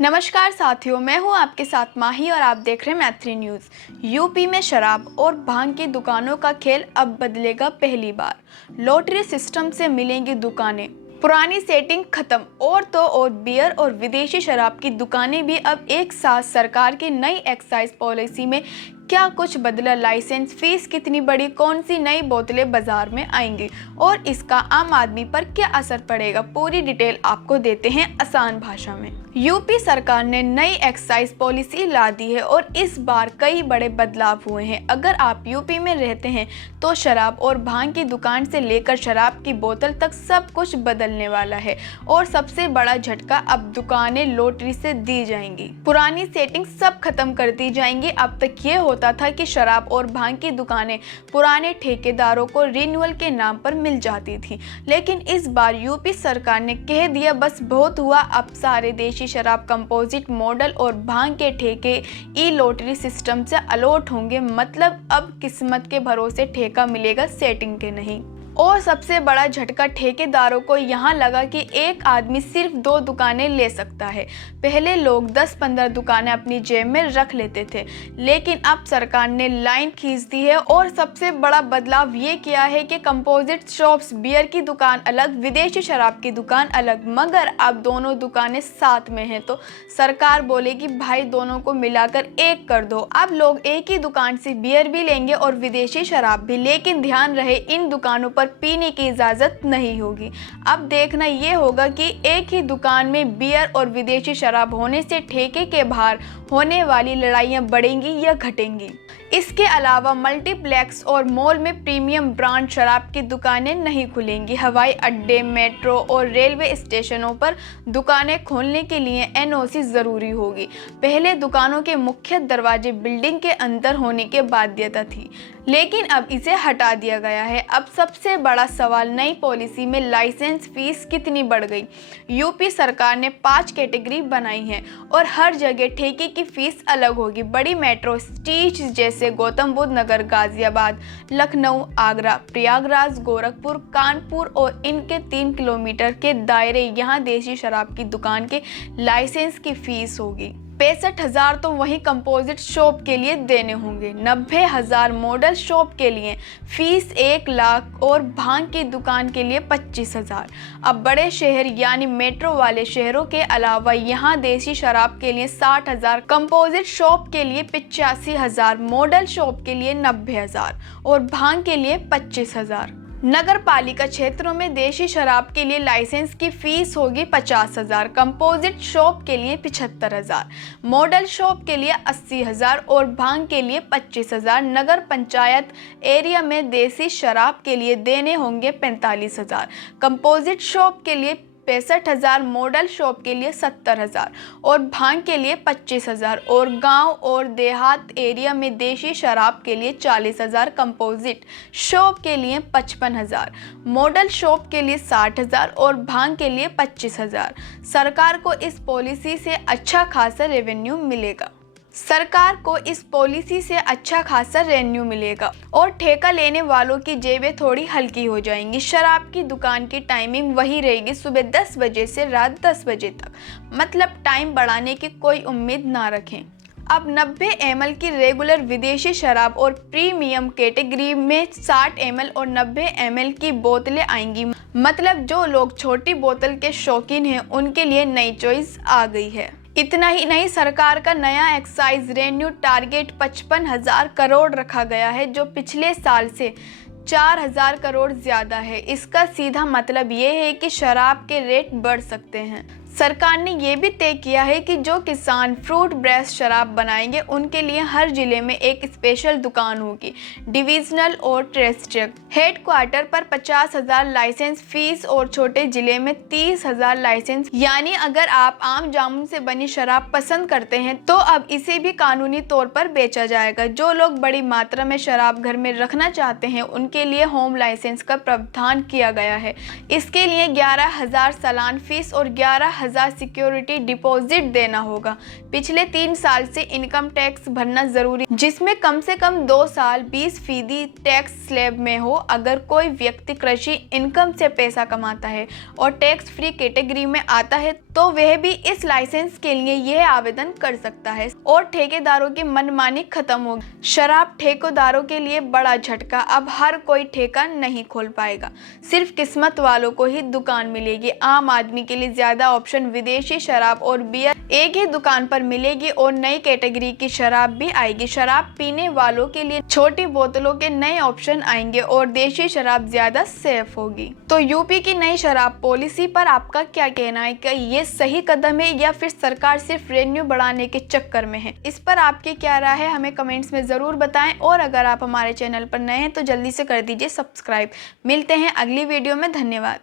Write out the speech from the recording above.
नमस्कार साथियों, मैं हूं आपके साथ माही और आप देख रहे हैं मैथिली न्यूज़। यूपी में शराब और भांग की दुकानों का खेल अब बदलेगा पहली बार। लॉटरी सिस्टम से मिलेंगी दुकानें, पुरानी सेटिंग खत्म। और तो और बियर और विदेशी शराब की दुकानें भी अब एक साथ। सरकार की नई एक्साइज पॉलिसी में क्या कुछ बदला, लाइसेंस फीस कितनी बढ़ी, कौन सी नई बोतलें बाजार में आएंगी और इसका आम आदमी पर क्या असर पड़ेगा, पूरी डिटेल आपको देते हैं आसान भाषा में। यूपी सरकार ने नई एक्साइज पॉलिसी ला दी है और इस बार कई बड़े बदलाव हुए हैं। अगर आप यूपी में रहते हैं तो शराब और भांग की दुकान से लेकर शराब की बोतल तक सब कुछ बदलने वाला है। और सबसे बड़ा झटका, अब दुकानें लॉटरी से दी जाएंगी, पुरानी सेटिंग सब खत्म कर दी जाएंगी। अब तक ये होता था कि शराब और भांग की दुकानें पुराने ठेकेदारों को रिन्यूअल के नाम पर मिल जाती थी, लेकिन इस बार यूपी सरकार ने कह दिया बस बहुत हुआ। अब सारे देशी शराब, कंपोजिट मॉडल और भांग के ठेके ई लॉटरी सिस्टम से अलॉट होंगे। मतलब अब किस्मत के भरोसे ठेका मिलेगा, सेटिंग के नहीं। और सबसे बड़ा झटका ठेकेदारों को यहाँ लगा कि एक आदमी सिर्फ 2 दुकानें ले सकता है। पहले लोग 10-15 दुकानें अपनी जेब में रख लेते थे, लेकिन अब सरकार ने लाइन खींच दी है। और सबसे बड़ा बदलाव ये किया है कि कंपोजिट शॉप्स, बियर की दुकान अलग, विदेशी शराब की दुकान अलग। मगर अब दोनों दुकानें साथ में हैं तो सरकार बोलेगी भाई दोनों को मिलाकर एक कर दो। अब लोग एक ही दुकान से बियर भी लेंगे और विदेशी शराब भी, लेकिन ध्यान रहे इन दुकानों पर पीने की इजाजत नहीं होगी। अब देखना ये होगा कि एक ही दुकान में बियर और विदेशी शराब होने से ठेके के बाहर होने वाली लड़ाइयां बढ़ेंगी या घटेंगी। इसके अलावा मल्टीप्लेक्स और मॉल में प्रीमियम ब्रांड शराब की दुकानें नहीं खुलेंगी। हवाई अड्डे, मेट्रो और रेलवे स्टेशनों पर दुकानें खोलने के लिए एनओसी जरूरी होगी। पहले दुकानों के मुख्य दरवाजे बिल्डिंग के अंदर होने की बाध्यता थी, लेकिन अब इसे हटा दिया गया है। अब सबसे बड़ा सवाल, नई पॉलिसी में लाइसेंस फीस कितनी बढ़ गई। यूपी सरकार ने 5 कैटेगरी बनाई है और हर जगह ठेके की फीस अलग होगी। बड़ी मेट्रो सिटीज जैसे गौतम बुद्ध नगर, गाजियाबाद, लखनऊ, आगरा, प्रयागराज, गोरखपुर, कानपुर और इनके 3 किलोमीटर के दायरे, यहाँ देशी शराब की दुकान के लाइसेंस की फीस होगी। 65,000 तो वहीं कंपोजिट शॉप के लिए देने होंगे। 90,000 मॉडल शॉप के लिए फीस 1 लाख और भांग की दुकान के लिए 25,000। अब बड़े शहर यानी मेट्रो वाले शहरों के अलावा यहाँ देशी शराब के लिए 60,000, कंपोजिट शॉप के लिए 85,000, मॉडल शॉप के लिए 90,000 और भांग के लिए 25,000। नगर पालिका क्षेत्रों में देशी शराब के लिए लाइसेंस की फीस होगी 50,000, कंपोजिट शॉप के लिए 75,000, मॉडल शॉप के लिए 80,000 और भांग के लिए 25,000। नगर पंचायत एरिया में देशी शराब के लिए देने होंगे 45,000, कंपोजिट शॉप के लिए 65,000, मॉडल शॉप के लिए 70,000 और भांग के लिए 25,000। और गांव और देहात एरिया में देशी शराब के लिए 40,000, कंपोजिट शॉप के लिए 55,000, मॉडल शॉप के लिए 60,000 और भांग के लिए 25,000। सरकार को इस पॉलिसी से अच्छा खासा रेवेन्यू मिलेगा। सरकार को इस पॉलिसी से अच्छा खासा रेवेन्यू मिलेगा और ठेका लेने वालों की जेबें थोड़ी हल्की हो जाएंगी। शराब की दुकान की टाइमिंग वही रहेगी, सुबह 10 बजे से रात 10 बजे तक। मतलब टाइम बढ़ाने की कोई उम्मीद ना रखें। अब 90 ml की रेगुलर विदेशी शराब और प्रीमियम कैटेगरी में 60 ml और 90 ml की बोतलें आएंगी। मतलब जो लोग छोटी बोतल के शौकीन हैं उनके लिए नई चॉइस आ गई है। इतना ही नहीं, सरकार का नया एक्साइज रेवेन्यू टारगेट 55,000 करोड़ रखा गया है, जो पिछले साल से 4,000 करोड़ ज्यादा है। इसका सीधा मतलब ये है कि शराब के रेट बढ़ सकते हैं। सरकार ने यह भी तय किया है कि जो किसान फ्रूट बेस्ड शराब बनाएंगे उनके लिए हर जिले में एक स्पेशल दुकान होगी, डिविजनल और टेरिटोरियल हेडक्वार्टर पर 50,000 लाइसेंस फीस और छोटे जिले में 30,000 लाइसेंस। यानी अगर आप आम जामुन से बनी शराब पसंद करते हैं तो अब इसे भी कानूनी तौर पर बेचा जाएगा। जो लोग बड़ी मात्रा में शराब घर में रखना चाहते हैं उनके लिए होम लाइसेंस का प्रावधान किया गया है। इसके लिए 11,000 सालाना फीस और 11,000 50,000 सिक्योरिटी डिपॉजिट देना होगा। पिछले 3 साल से इनकम टैक्स भरना जरूरी, जिसमें कम से कम 2 साल 20% टैक्स स्लैब में हो। अगर कोई व्यक्ति कृषि इनकम से पैसा कमाता है और टैक्स फ्री कैटेगरी में आता है तो वह भी इस लाइसेंस के लिए यह आवेदन कर सकता है और ठेकेदारों की मनमानी खत्म होगी। शराब ठेकेदारों के लिए बड़ा झटका, अब हर कोई ठेका नहीं खोल पाएगा, सिर्फ किस्मत वालों को ही दुकान मिलेगी। आम आदमी के लिए ज्यादा ऑप्शन, विदेशी शराब और बियर एक ही दुकान पर मिलेगी और नई कैटेगरी की शराब भी आएगी। शराब पीने वालों के लिए छोटी बोतलों के नए ऑप्शन आएंगे और देशी शराब ज्यादा सेफ होगी। तो यूपी की नई शराब पॉलिसी पर आपका क्या कहना है? क्या ये सही कदम है या फिर सरकार सिर्फ रेवेन्यू बढ़ाने के चक्कर में है? इस पर आपकी क्या राय है, हमें कमेंट्स में जरूर बताएं। और अगर आप हमारे चैनल पर नए हैं तो जल्दी से कर दीजिए सब्सक्राइब। मिलते हैं अगली वीडियो में। धन्यवाद।